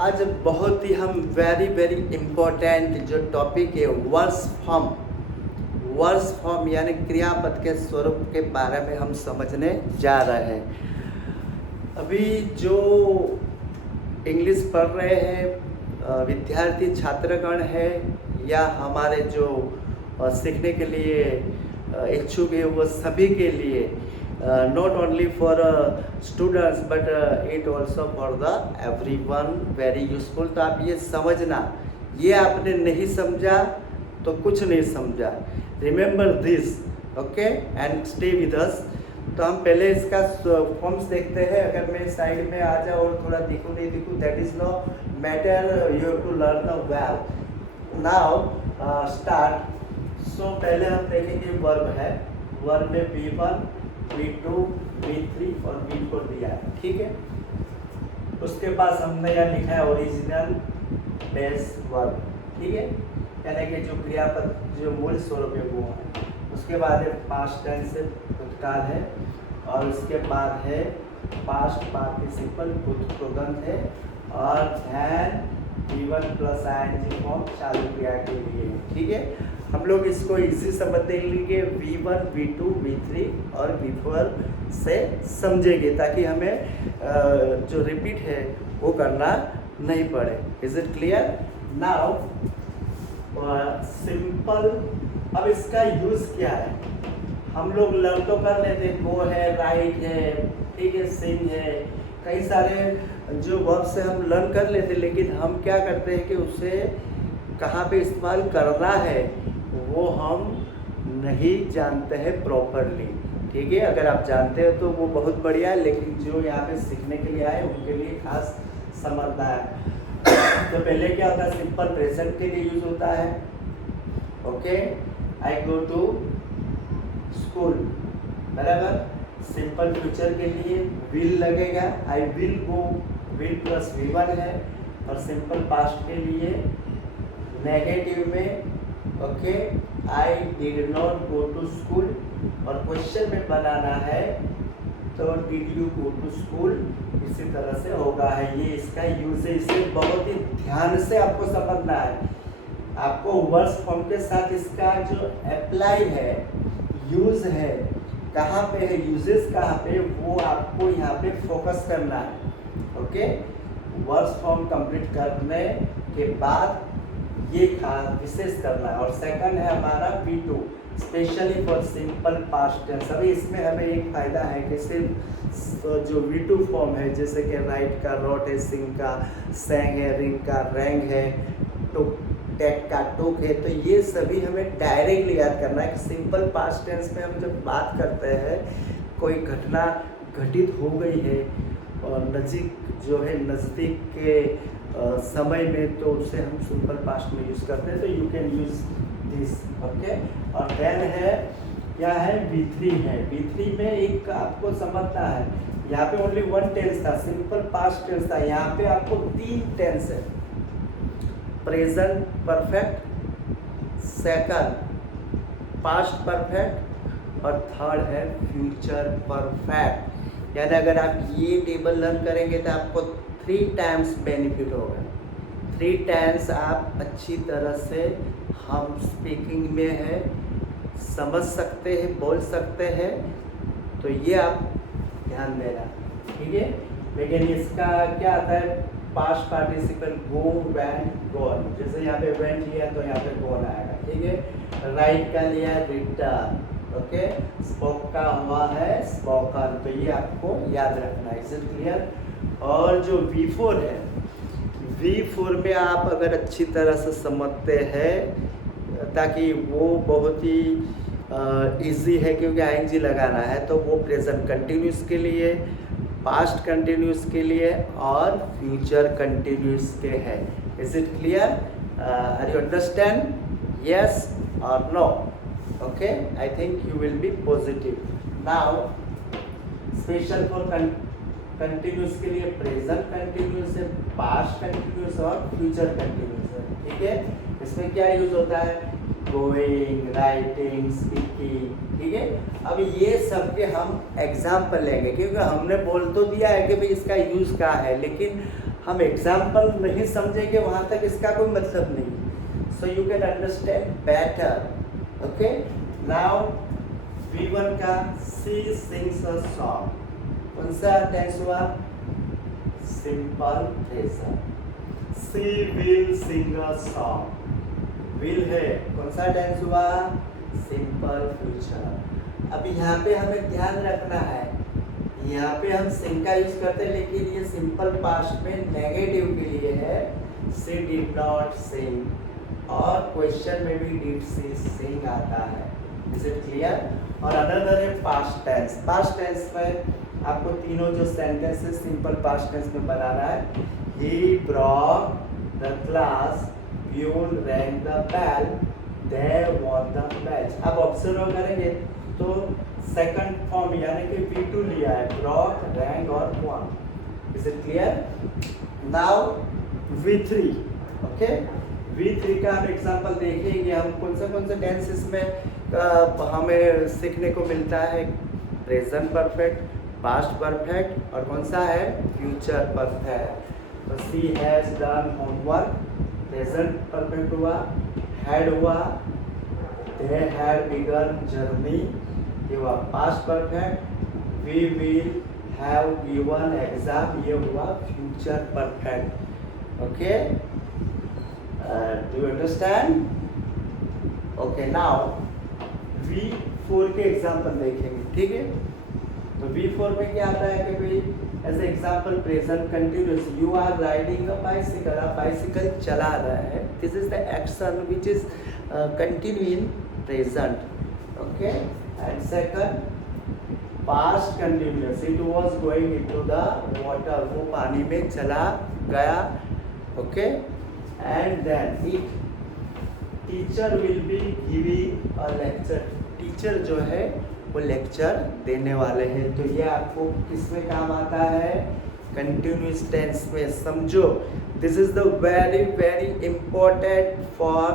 आज बहुत ही हम वेरी इम्पोर्टेंट जो टॉपिक है वर्स फॉर्म यानी क्रियापद के स्वरूप के बारे में हम समझने जा रहे हैं। अभी जो इंग्लिश पढ़ रहे हैं विद्यार्थी छात्रगण है या हमारे जो सीखने के लिए इच्छुक है वो सभी के लिए not only for students but it also for the everyone very useful। तो आप ये समझना, ये आपने नहीं समझा तो कुछ नहीं समझा। Remember this, okay, and stay with us. तो हम पहले इसका फॉर्म्स देखते हैं। अगर मैं साइड में आ जाऊँ और थोड़ा दिखूँ नहीं दिखूँ, that is no matter, you have to learn well. Now start. So पहले हम देखेंगे वर्ब है। वर्ब में V1 V2 V3 और V4 दिया है, ठीक है। उसके पास हमने यहाँ लिखा है ओरिजिनल बेस वर्ब, ठीक है, यानी कि जो क्रियापद जो मूल स्वरूप है वो है। उसके बाद है पास्ट टेंस भूतकाल है, और उसके बाद है पास्ट पार्टिसिपल भूतकृदंत है, और ध्यान V1 प्लस ing फॉर्म चालू क्रिया के लिए, ठीक है। हम लोग इसको इसी शब्द देख लेंगे V1 V2 V3 और V4 से समझेंगे, ताकि हमें जो रिपीट है वो करना नहीं पड़े। Is it clear? Now simple. अब इसका यूज क्या है? हम लोग लर्न तो कर लेते, गो है, राइट है, ठीक है, सिंग है, कई सारे जो वर्ब से हम लर्न कर लेते, लेकिन हम क्या करते हैं कि उसे कहाँ पे इस्तेमाल करना है वो हम नहीं जानते हैं प्रॉपरली, ठीक है। अगर आप जानते हो तो वो बहुत बढ़िया है, लेकिन जो यहाँ पे सीखने के लिए आए उनके लिए खास समझना है। तो पहले क्या होता है, सिंपल प्रेजेंट के लिए यूज होता है, okay, I go to school, बराबर। सिंपल फ्यूचर के लिए विल लगेगा, I will go, will plus V1 है। और सिंपल पास्ट के लिए नेगेटिव में, okay, I did not go to school, और क्वेश्चन में बनाना है तो did you go to school, इसी तरह से होगा है। ये इसका यूज है, इसे बहुत ही ध्यान से आपको समझना है। आपको वर्ड्स फॉर्म के साथ इसका जो अप्लाई है, यूज है, कहाँ पे है, यूजेस कहाँ पे, वो आपको यहाँ पे फोकस करना है, ओके। वर्ड्स फॉर्म कंप्लीट करने के बाद ये विशेष करना है। और सेकंड है हमारा V2, specially for simple past tense. अभी इसमें हमें एक फ़ायदा है कि सिर्फ जो V2 फॉर्म है, जैसे कि राइट का रोट है, सिंग का सेंग है, रिंग का रैंग है, टुक टेक का टुक है, तो ये सभी हमें डायरेक्टली याद करना है कि सिंपल पास्ट टेंस में हम जब बात करते हैं कोई घटना घटित हो गई है और नज़दीक के समय में, तो उसे हम सिंपल पास्ट में यूज़ करते हैं। तो you can use this, okay. और देन है क्या है, V3 है। V3 में एक आपको समझना है, यहाँ पे ओनली वन टेंस था, सिंपल पास्ट टेंस था, यहाँ पे आपको 3 टेंस है, present perfect, second past perfect, और थर्ड है फ्यूचर परफेक्ट। यानी अगर आप ये टेबल लर्न करेंगे तो आपको 3 टाइम्स बेनिफिट होगा। 3 टाइम्स आप अच्छी तरह से हम स्पीकिंग में है समझ सकते हैं, बोल सकते हैं। तो ये आप ध्यान देना, ठीक है। लेकिन इसका क्या आता है, पास्ट पार्टिसिपल गो, वेंट, गॉन। जैसे यहाँ पे वेंट लिया तो यहाँ पे गॉन आएगा, ठीक है। राइट का लिया, रिटर्न, ओके। स्पोक का हुआ है, स्पोकन। तो ये आपको याद रखना है, इज इट क्लियर? और जो V4 है, V4 में आप अगर अच्छी तरह से समझते हैं, ताकि वो बहुत ही इजी है, क्योंकि ing लगाना है, तो वो प्रेजेंट कंटिन्यूस के लिए, पास्ट कंटिन्यूस के लिए और फ्यूचर कंटिन्यूस के है। Is it clear? Are you understand? Yes और नो? Okay, I think you will be positive. Now special for continuous के लिए प्रेजेंट कंटिन्यूस है, पास्ट कंटिन्यूस और फ्यूचर कंटिन्यूस है, ठीक है। इसमें क्या यूज होता है, गोइंग, राइटिंग, स्पीकिंग, ठीक है। अब ये सब के हम एग्जाम्पल लेंगे, क्योंकि हमने बोल तो दिया है कि भाई इसका यूज क्या है, लेकिन हम एग्जाम्पल नहीं समझेंगे वहाँ तक इसका कोई मतलब नहीं। So you can understand better. Okay, now V1 का सी सिंग्स अ सॉन्ग, कौन सा टेंस हुआ? Simple present. She will sing a song, will है, कौन सा टेंस हुआ? Simple future. अब यहाँ पे हमें ध्यान रखना है, यहाँ पे हम सिंग का यूज करते हैं लेकिन ये सिंपल पास्ट में नेगेटिव के लिए है। सी डिड नॉट सिंग, और क्वेश्चन में भी डिड सी सिंग आता है। Is it clear? और अनदर है पास्ट टेंस। पास्ट टेंस में आपको तीनों जो सेंटेंसेस सिंपल पास्ट टेंस में बनाना है। He brought the class, Pune rang the bell, they won the match। अब ऑब्जर्व करेंगे तो सेकंड फॉर्म यानी कि V2 लिया है, brought, rang और won। Is it clear? Now V3, okay? V3 का हम एग्जांपल देखेंगे। हम कौन से टेंसेस में हमें सीखने को मिलता है? प्रेजेंट परफेक्ट, पास्ट परफेक्ट और कौन सा है? Future perfect. तो she has done homework, present perfect हुआ, हैड हुआ, दे हैड बिगन जर्नी, ये हुआ past perfect, we will have given exam, ये हुआ future perfect. Okay, do you understand? Okay, now V4 के एग्जाम्पल देखेंगे, ठीक है? तो V4 में क्या आता है कि भाई as example present continuous, you are riding a bicycle, आप बाइसिकल चला रहे हैं। This is the action which is continue in present. Okay, and second past continuous, it was going into the water, वो पानी में चला गया। Okay, and then it teacher will be giving a lecture, teacher जो है वो lecture देने वाले हैं। तो ये आपको किस में काम आता है? कंटिन्यूस टेंस में। समझो, this is the very very important for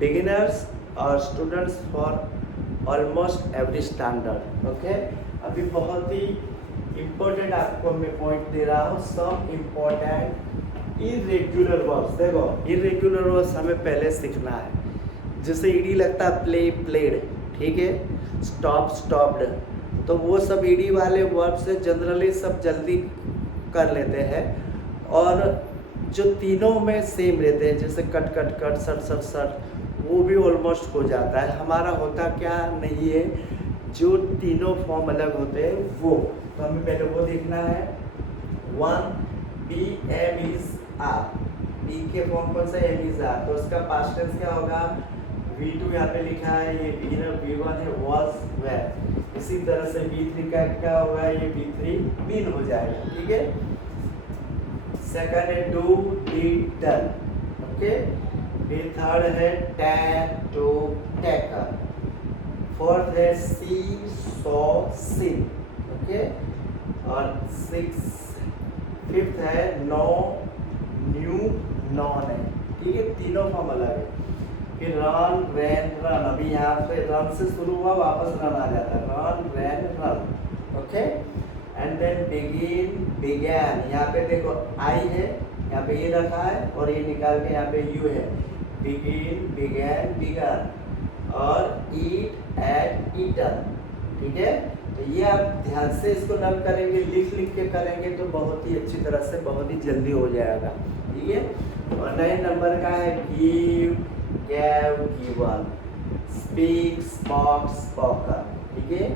beginners और students for almost every standard. Okay, अभी बहुत ही इम्पोर्टेंट आपको मैं पॉइंट दे रहा हूँ। Some important irregular verbs. देखो, इरेगुलर वर्ब्स हमें पहले सीखना है। जैसे ईडी लगता है प्ले, प्लेड, ठीक है, स्टॉप, स्टॉप्ड, तो वो सब ईडी वाले वर्ब से जनरली सब जल्दी कर लेते हैं। और जो तीनों में सेम रहते हैं, जैसे कट कट कट, सट सट सट, वो भी ऑलमोस्ट हो जाता है। हमारा होता क्या नहीं है, जो तीनों फॉर्म अलग होते हैं वो। तो हमें पहले वो देखना है। 1 be am is are, be के फॉर्म कौन सा? एम इज आर, तो उसका पास्ट टेंस क्या होगा? V2 यहाँ पे लिखा है, ये V1 है, was were। इसी तरह से V3 का क्या होगा? ये V3 been हो जाएगा, ठीक है? सेकंड है do, did, done। ओके, फिर थर्ड है take, took, taken। फोर्थ है see, saw, seen। ओके, और फिफ्थ है know, knew, known है, ठीक है? तीनों फॉर्म अलग है। फिर रन, रैन, रन, अभी यहाँ पे रन से शुरू हुआ, वापस रन आ जाता है, run, ran, run. Okay, and then begin, began, यहाँ पे देखो आई है, यहाँ पे ये रखा है और ये निकाल के यहाँ पे यू है। बिगिन, बिगैन, बिगन, और ईट, एट, ईटन, ठीक है? तो ये आप ध्यान से इसको लर्न करेंगे, लिख लिख के करेंगे तो बहुत ही अच्छी तरह से, बहुत ही जल्दी हो जाएगा, ठीक है? और 9 नंबर का है give, gave, given, speak, spoke, spoken, ठीक है?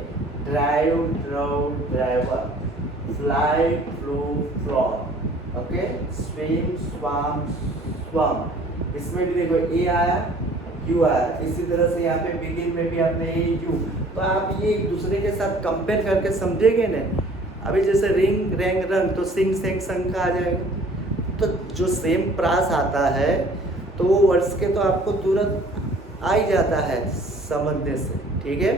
drive, drove, driver, fly, flew, flown, okay? swim, swam, swam। इसमें भी देखो ए आया, यू आया, इसी तरह से यहाँ पे बिगिन में भी आपने ए यू। तो आप ये एक दूसरे के साथ कंपेयर करके समझेंगे ना। अभी जैसे रिंग, रैंग, रंग, तो सिंग, सेंग, संग का आ जाएगा। तो जो सेम प्रास आता है तो वो वर्ड्स के तो आपको तुरंत आ ही जाता है समझने से, ठीक है?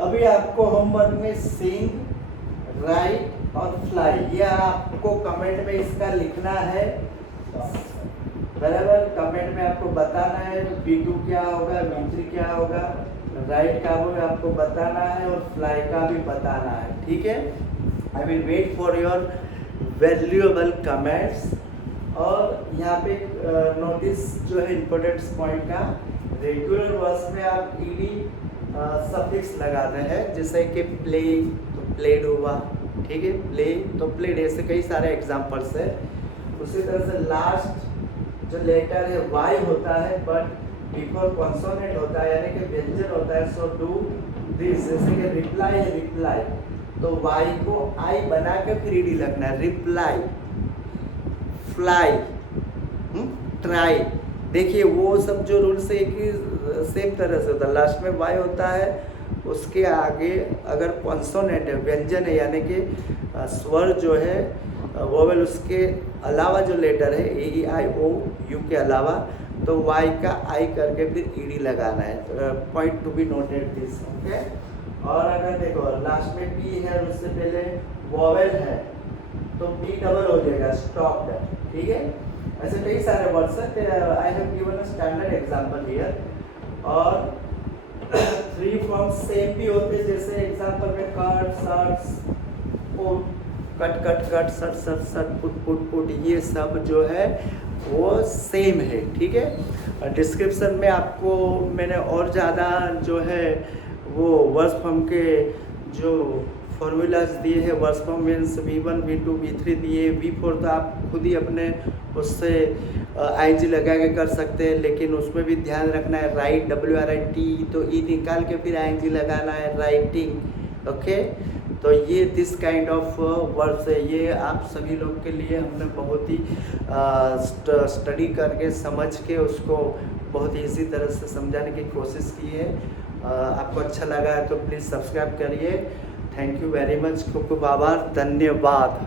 अभी आपको होमवर्क में सिंग, राइट और फ्लाई, ये आपको कमेंट में इसका लिखना है, बराबर? कमेंट में आपको बताना है V2 क्या होगा, V3 क्या होगा, राइट का वो आपको बताना है और फ्लाई का भी बताना है, ठीक है? I will wait for your valuable comments. और यहाँ पे नोटिस जो है इम्पोर्टेंट पॉइंट का, रेगुलर वर्ड्स में आप ईडी सफिक्स लगाते हैं, जैसे कि प्ले तो प्लेड हुआ, ठीक है, प्ले तो प्लेड, ऐसे कई सारे एग्जांपल्स है। उसी तरह से लास्ट जो लेटर है वाई होता है, बट बिफोर कॉन्सोनेंट होता है, यानी कि व्यंजन होता है। सो डू दिस, जैसे कि रिप्लाई है, रिप्लाई तो वाई को आई बना के फिर ईडी लगना है, रिप्लाई। फ्लाई, ट्राई, देखिए वो सब जो रूल्स है कि सेम तरह से होता है। लास्ट में वाई होता है, उसके आगे अगर कॉन्सोनेंट है, व्यंजन है, यानी कि स्वर जो है वोवेल, उसके अलावा जो लेटर है ए ई आई ओ यू के अलावा, तो वाई का आई करके फिर ईडी लगाना है। Point to be noted this, okay. और अगर देखो लास्ट में पी है और उससे पहले वोवेल है, तो पी डबल हो जाएगा, स्टॉप्ड, ठीक है। ऐसे कई सारे वर्ड्स हैं, I have given a standard example here. और थ्री फॉर्म्स सेम भी होते हैं, जैसे एग्जांपल में cut, shuts, put, cut cut cut, shut shut shut, put put put, ये सब जो है वो सेम है, ठीक है। डिस्क्रिप्शन में आपको मैंने और ज़्यादा जो है वो वर्ड्स फॉर्म के जो फॉर्मूलाज दिए हैं, words form means V1 V2 V3 दिए, V4 तो आप खुद ही अपने उससे IG लगा के कर सकते हैं, लेकिन उसमें भी ध्यान रखना है, राइट WRIT, तो ई निकाल के फिर IG लगाना है, राइटिंग, ओके। तो ये दिस काइंड ऑफ वर्ड्स है, ये आप सभी लोग के लिए हमने बहुत ही स्टडी करके समझ के उसको बहुत ही इसी तरह से समझाने की कोशिश की है। आपको अच्छा लगा है तो प्लीज़ सब्सक्राइब करिए। थैंक यू वेरी मच, खूब खूब आभार, धन्यवाद।